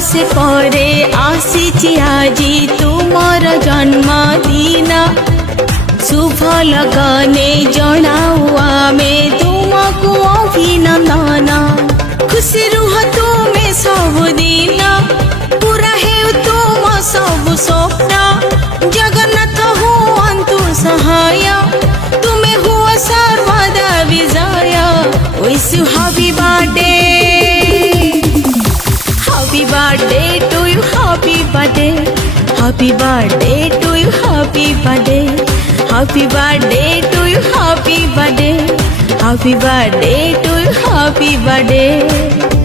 से करे आसीची आजी तुमर जन्मदिन शुभ लगने जनाऊ आमे तुमको अभिनंदन खुशी रुह तुमे सबुदिन पूरा हेउ तुम सब स्वप्न जगन्नाथ हुअन्तु सहाय तुमे हुआ सर्वदा विजय wish you happy birthday Happy birthday to you, happy birthday. Happy birthday to you, happy birthday. Happy birthday to you, happy birthday. Happy birthday to you, happy birthday.